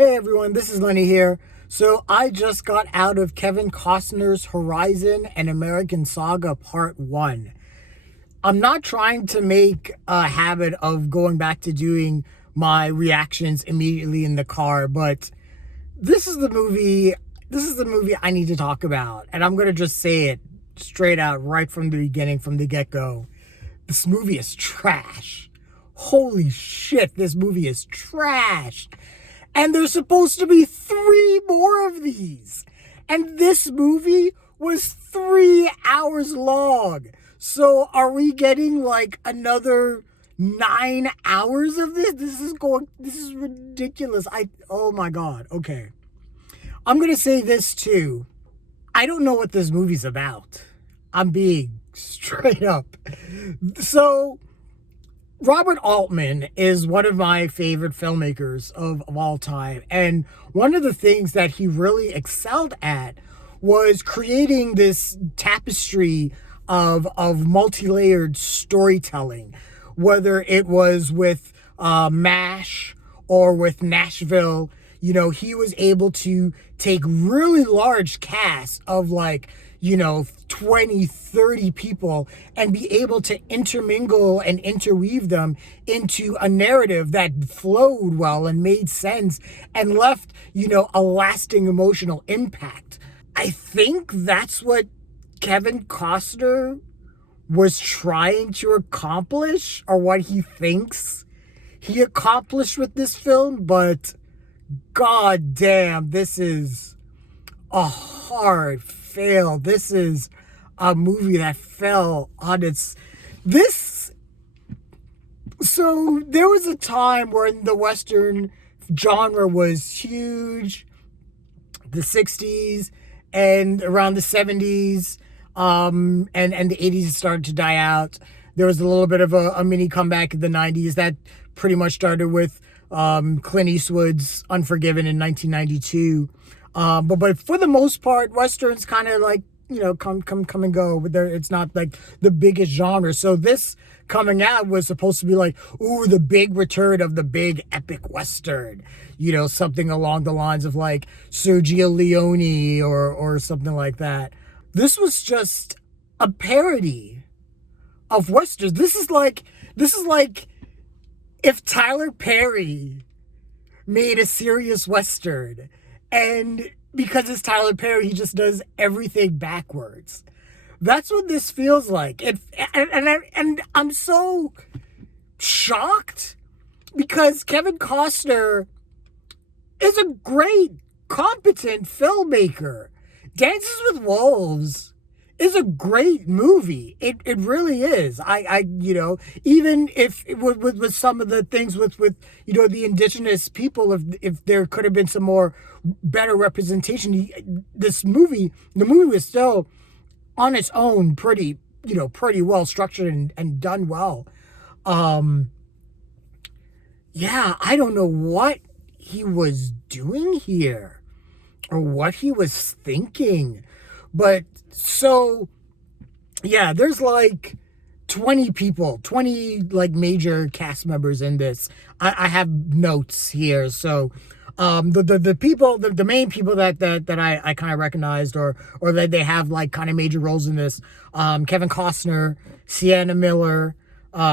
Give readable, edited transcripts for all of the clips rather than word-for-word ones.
Hey everyone, this is Lenny here. So I just got out of Kevin Costner's Horizon and American Saga Part 1. I'm not trying to make a habit of going back to doing my reactions immediately in the car, but this is the movie I need to talk about, and I'm going to just say it straight out right from the beginning, from the get-go. This movie is trash. Holy shit, this movie is trash. And there's supposed to be 3 more of these. And this movie was 3 hours long. So are we getting like another 9 hours of this? This is ridiculous. Oh my God. Okay. I'm going to say this too. I don't know what this movie's about. I'm being straight up. So Robert Altman is one of my favorite filmmakers of all time. And one of the things that he really excelled at was creating this tapestry of multi-layered storytelling, whether it was with MASH or with Nashville. You know, he was able to take really large casts of 20, 30 people and be able to intermingle and interweave them into a narrative that flowed well and made sense and left, a lasting emotional impact. I think that's what Kevin Costner was trying to accomplish, or what he thinks he accomplished with this film, but god damn, this is a hard fail. This is a movie that fell on its... So there was a time when the Western genre was huge, the 60s and around the 70s, and the 80s started to die out. There was a little bit of a mini comeback in the 90s that pretty much started with Clint Eastwood's Unforgiven in 1992. But for the most part, Westerns kind of come and go. But it's not like the biggest genre. So this coming out was supposed to be like, ooh, the big return of the big epic Western. Something along the lines of like Sergio Leone or something like that. This was just a parody of Westerns. This is like if Tyler Perry made a serious Western, and because it's Tyler Perry, he just does everything backwards. That's what this feels like. And I'm so shocked because Kevin Costner is a great, competent filmmaker. Dances with Wolves is a great movie. It really is. Even if with some of the things with the indigenous people, if there could have been some more better representation, the movie was still on its own pretty well structured and done well. Yeah, I don't know what he was doing here or what he was thinking. But so, yeah, there's 20 people, 20 major cast members in this. I have notes here. So the people, the main people that I kind of recognized or that they have kind of major roles in this, Kevin Costner, Sienna Miller,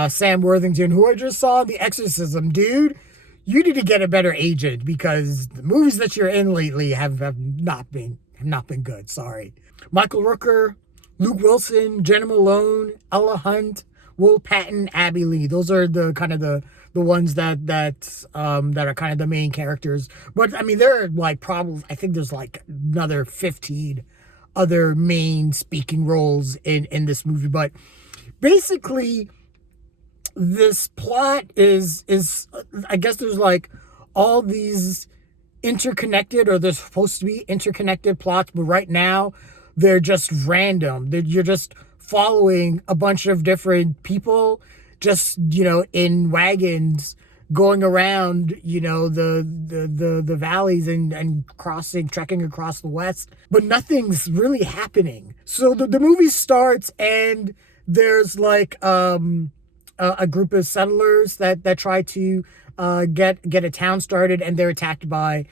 Sam Worthington, who I just saw in The Exorcism. Dude, you need to get a better agent because the movies that you're in lately have not been good. Sorry. Michael Rooker, Luke Wilson, Jena Malone, Ella Hunt, Will Patton, Abbey Lee. Those are the kind of the ones that are kind of the main characters. But I mean, there are probably, I think there's another 15 other main speaking roles in this movie. But basically, this plot is I guess there's all these interconnected, or there's supposed to be interconnected plots, but right now they're just random. You're just following a bunch of different people just in wagons going around the valleys and trekking across the West, but nothing's really happening. So the movie starts and there's a group of settlers that try to get a town started, and they're attacked by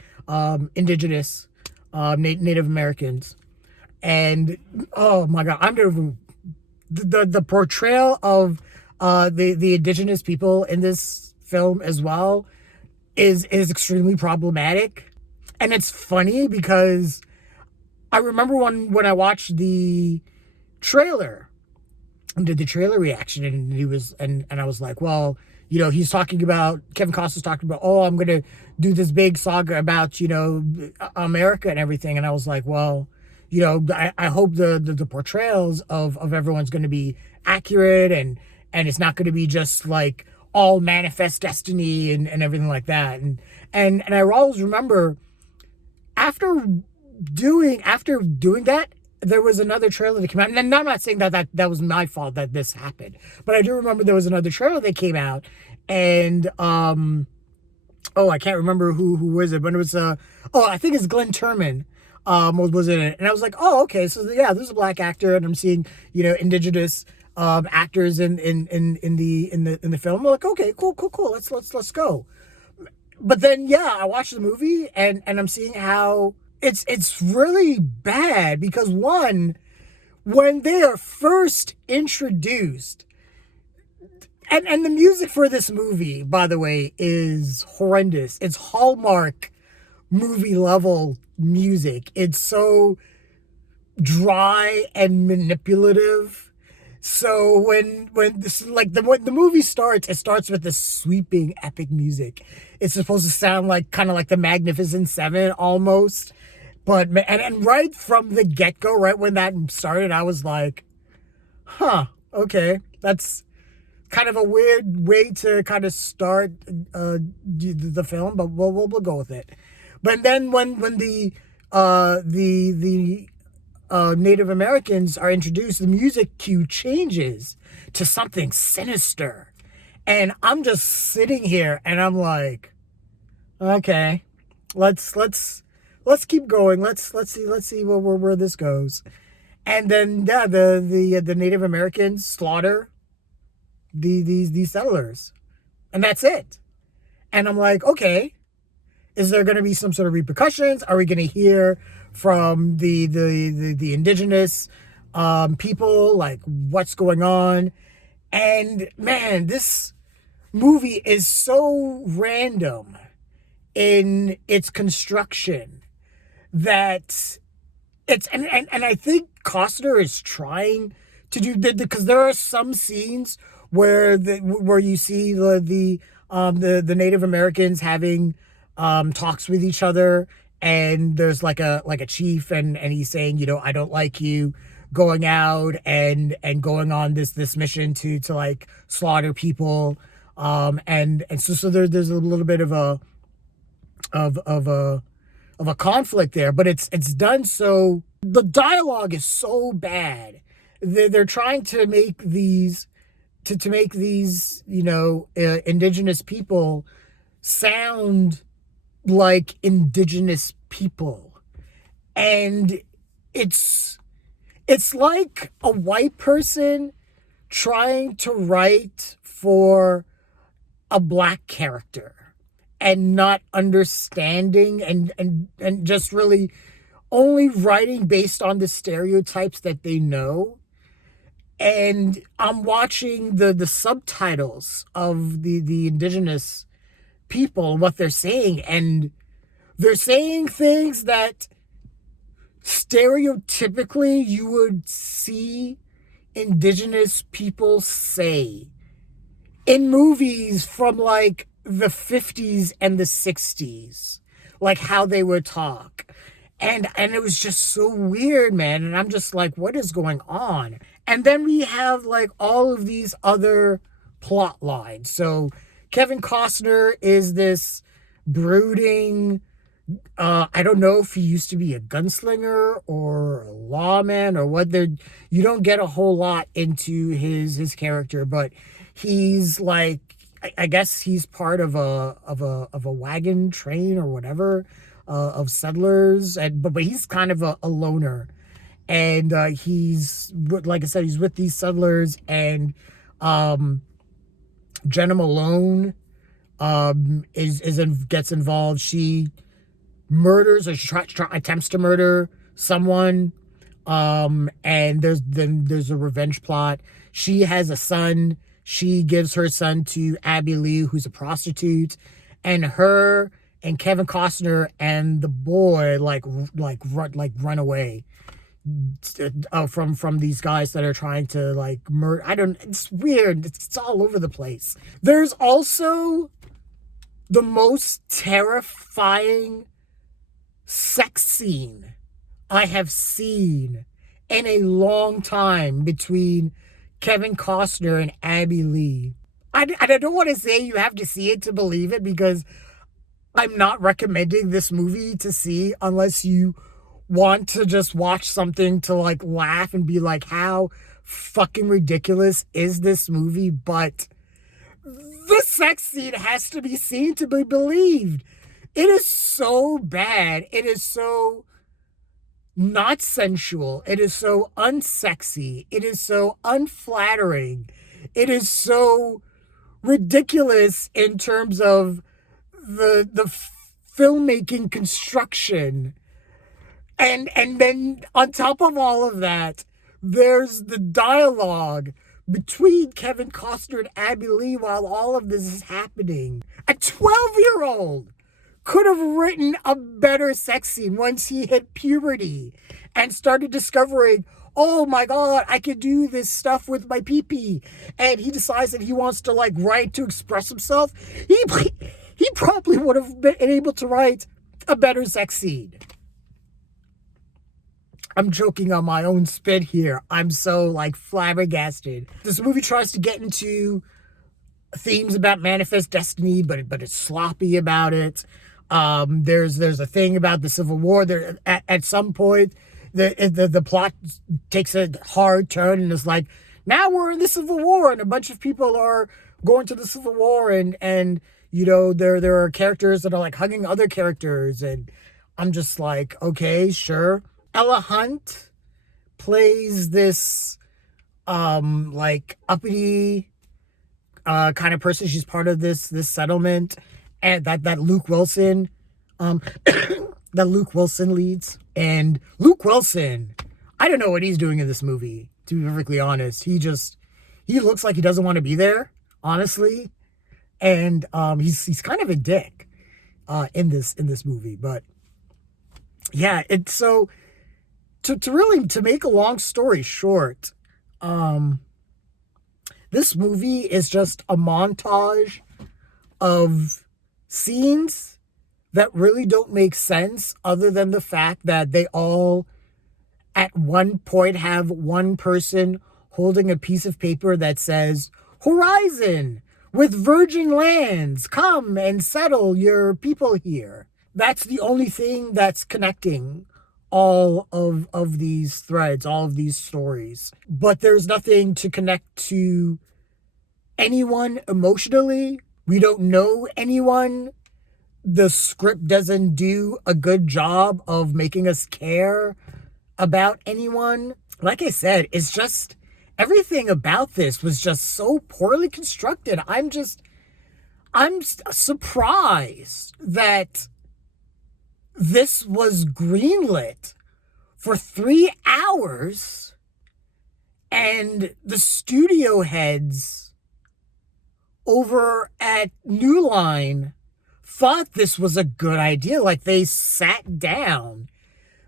indigenous Native Americans. And oh my god, I'm gonna the portrayal of the indigenous people in this film as well is extremely problematic. And it's funny because I remember when I watched the trailer and did the trailer reaction, and he was and I was like, well, he's talking about, Kevin Costner's talking about, oh, I'm gonna do this big saga about America and everything. And I was like, well, I hope the portrayals of everyone's going to be accurate, and it's not going to be just like all manifest destiny and everything like that. And I always remember after doing that, there was another trailer that came out. And I'm not saying that was my fault that this happened, but I do remember there was another trailer that came out, and I can't remember who was it, but it was I think it's Glenn Turman was in it. And I was like, oh, okay, so yeah, there's a black actor, and I'm seeing indigenous actors in the film. I'm like, okay, cool, let's go. But then I watched the movie, and I'm seeing how it's really bad, because one, when they are first introduced, and the music for this movie, by the way, is horrendous. It's Hallmark movie level music. It's so dry and manipulative. So when this, like, when the movie starts, it starts with this sweeping epic music. It's supposed to sound like kind of like the Magnificent Seven almost. But and right from the get-go, right when that started, I was like, okay, that's kind of a weird way to kind of start the film, but we'll go with it. But then when the Native Americans are introduced, the music cue changes to something sinister, and I'm just sitting here and I'm like, okay, let's keep going. Let's see where this goes. And then the Native Americans slaughter these settlers, and that's it. And I'm like, okay, is there going to be some sort of repercussions? Are we going to hear from the indigenous people, like, what's going on? And man, this movie is so random in its construction that it's and I think Costner is trying to do, because there are some scenes where you see the Native Americans having talks with each other, and there's like a chief, and he's saying, I don't like you going out and going on this mission to like slaughter people, and so there's a little bit of a conflict there, but it's done so, the dialogue is so bad. They're trying to make these indigenous people sound like indigenous people, and it's like a white person trying to write for a black character and not understanding and just really only writing based on the stereotypes that they know. And I'm watching the subtitles of the indigenous people, what they're saying, and they're saying things that stereotypically you would see indigenous people say in movies from like the 50s and the 60s, like how they would talk. And it was just so weird, man. And I'm just like, what is going on? And then we have like all of these other plot lines. So Kevin Costner is this brooding, I don't know if he used to be a gunslinger or a lawman or what. You don't get a whole lot into his character, but he's like, I guess he's part of a wagon train or whatever, of settlers, but he's kind of a loner, and he's, like I said, he's with these settlers, and Jena Malone gets involved. She murders or attempts to murder someone. And there's a revenge plot. She has a son. She gives her son to Abbey Lee, who's a prostitute, and her and Kevin Costner and the boy run away from these guys that are trying to like murder. It's weird. It's all over the place. There's also the most terrifying sex scene I have seen in a long time between Kevin Costner and Abbey Lee. I don't want to say you have to see it to believe it, because I'm not recommending this movie to see unless you want to just watch something to like laugh and be like, how fucking ridiculous is this movie? But the sex scene has to be seen to be believed. It is so bad. It is so not sensual. It is so unsexy. It is so unflattering. It is so ridiculous in terms of the filmmaking construction. And then on top of all of that, there's the dialogue between Kevin Costner and Abbey Lee while all of this is happening. A 12-year-old could have written a better sex scene once he hit puberty and started discovering, oh my God, I can do this stuff with my pee-pee. And he decides that he wants to like write to express himself. He probably would have been able to write a better sex scene. I'm joking on my own spin here. I'm so like flabbergasted. This movie tries to get into themes about manifest destiny, but it's sloppy about it. There's a thing about the Civil War. There at some point, the plot takes a hard turn and it's like, now we're in the Civil War and a bunch of people are going to the Civil War and you know there are characters that are like hugging other characters, and I'm just like, okay, sure. Ella Hunt plays this like uppity kind of person. She's part of this settlement, and that Luke Wilson leads. And Luke Wilson, I don't know what he's doing in this movie, to be perfectly honest. He looks like he doesn't want to be there, honestly. And he's kind of a dick in this movie. But yeah, it's so to make a long story short, this movie is just a montage of scenes that really don't make sense, other than the fact that they all at one point have one person holding a piece of paper that says Horizon with virgin lands, come and settle your people here. That's the only thing that's connecting all of these threads, all of these stories. But there's nothing to connect to anyone emotionally. We don't know anyone. The script doesn't do a good job of making us care about anyone. Like I said, it's just, everything about this was just so poorly constructed. I'm surprised that this was greenlit for 3 hours and the studio heads over at New Line thought this was a good idea. Like, they sat down,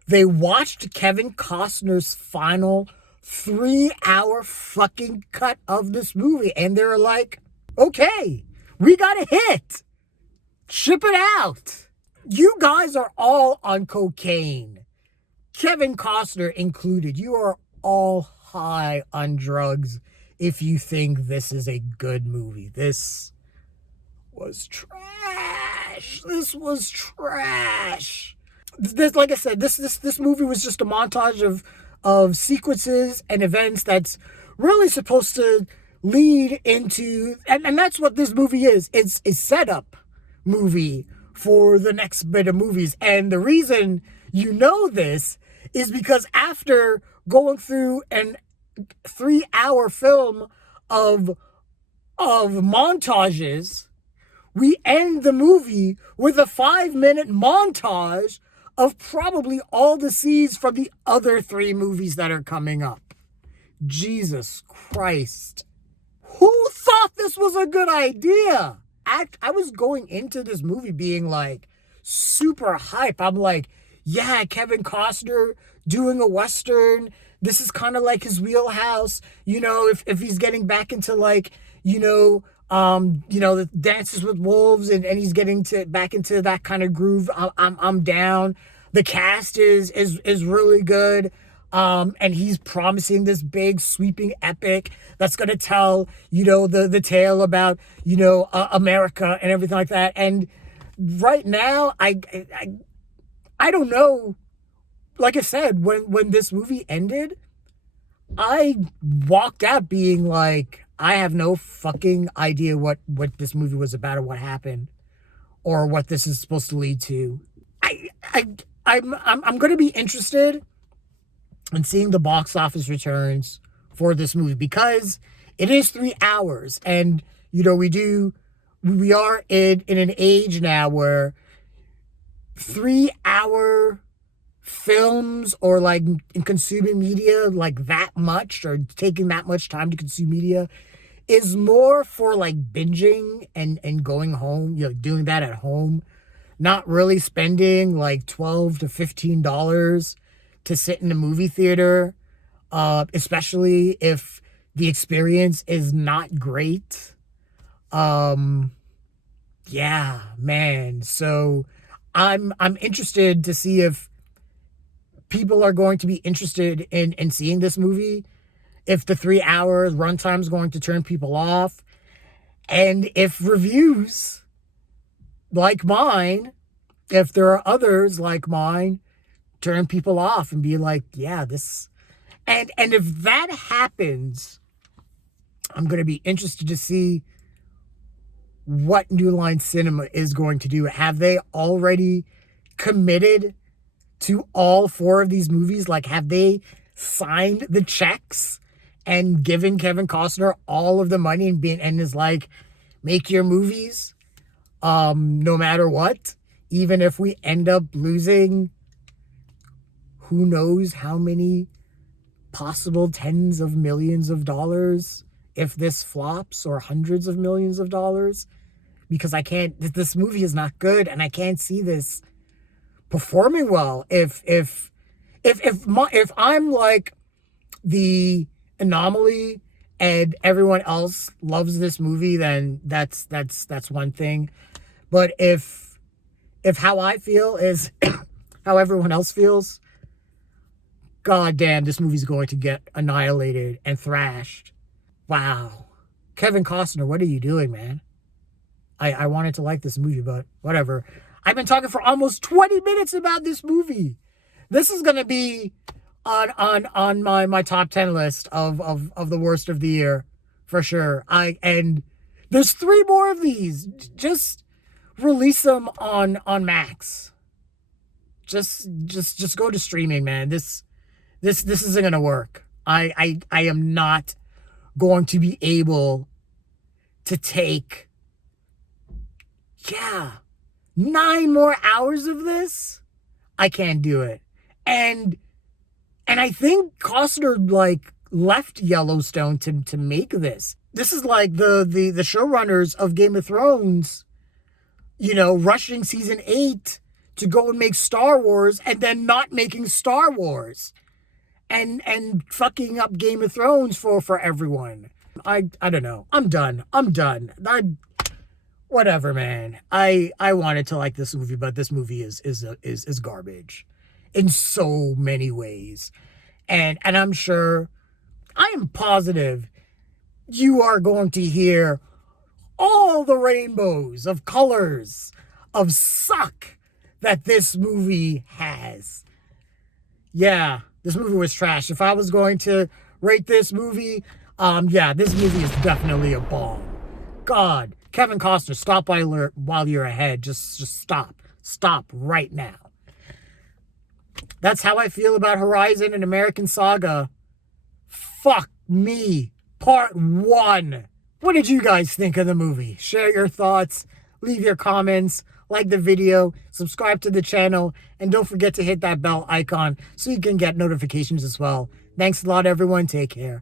they watched Kevin Costner's final 3-hour fucking cut of this movie, and they're like, okay, we got a hit. Ship it out. You guys are all on cocaine. Kevin Costner included. You are all high on drugs if you think this is a good movie. This was trash. This was trash. This, like I said, this movie was just a montage of sequences and events that's really supposed to lead into, and that's what this movie is. It's a setup movie for the next bit of movies. And the reason you know this is because after going through an 3-hour film of of montages, we end the movie with a 5-minute montage of probably all the scenes from the other 3 movies that are coming up. Jesus Christ. Who thought this was a good idea? I was going into this movie being like super hype. I'm like, yeah, Kevin Costner doing a Western. This is kind of like his wheelhouse. If he's getting back into like, the Dances with Wolves and he's getting back into that kind of groove, I'm down. The cast is really good. And he's promising this big sweeping epic that's going to tell, the tale about, America and everything like that. And right now, I don't know. Like I said, when this movie ended, I walked out being like, I have no fucking idea what this movie was about or what happened or what this is supposed to lead to. I'm going to be interested and seeing the box office returns for this movie because it is 3 hours. And, we are in an age now where 3-hour films or like in consuming media like that much or taking that much time to consume media is more for like binging and going home, doing that at home, not really spending like $12 to $15 to sit in a movie theater, especially if the experience is not great. Yeah, man. So I'm interested to see if people are going to be interested in seeing this movie, if the 3 hours runtime is going to turn people off, and if reviews like mine, if there are others like mine, turn people off and be like, yeah, this, and if that happens, I'm going to be interested to see what New Line Cinema is going to do. Have they already committed to all 4 of these movies? Like, have they signed the checks and given Kevin Costner all of the money and is like, make your movies, no matter what, even if we end up losing who knows how many possible tens of millions of dollars if this flops, or hundreds of millions of dollars, because this movie is not good and I can't see this performing well. If I'm like the anomaly and everyone else loves this movie, then that's one thing. But if how I feel is how everyone else feels, god damn, this movie's going to get annihilated and thrashed. Wow. Kevin Costner, what are you doing, man? I wanted to like this movie, but whatever. I've been talking for almost 20 minutes about this movie. This is going to be on my top 10 list of the worst of the year, for sure. And there's 3 more of these. Just release them on Max. Just go to streaming, man. This isn't going to work. I am not going to be able to take 9 more hours of this. I can't do it. And I think Costner like left Yellowstone to make this. This is like the showrunners of Game of Thrones, rushing season 8 to go and make Star Wars and then not making Star Wars. And fucking up Game of Thrones for everyone. I don't know. I'm done. Whatever, man. I wanted to like this movie, but this movie is garbage in so many ways. And I'm sure, I am positive you are going to hear all the rainbows of colors of suck that this movie has. Yeah, this movie was trash. If I was going to rate this movie, this movie is definitely a bomb. God, Kevin Costner, stop while you're ahead. Just stop. Stop right now. That's how I feel about Horizon and American Saga. Fuck me. Part 1. What did you guys think of the movie? Share your thoughts, leave your comments, like the video, subscribe to the channel, and don't forget to hit that bell icon so you can get notifications as well. Thanks a lot, everyone. Take care.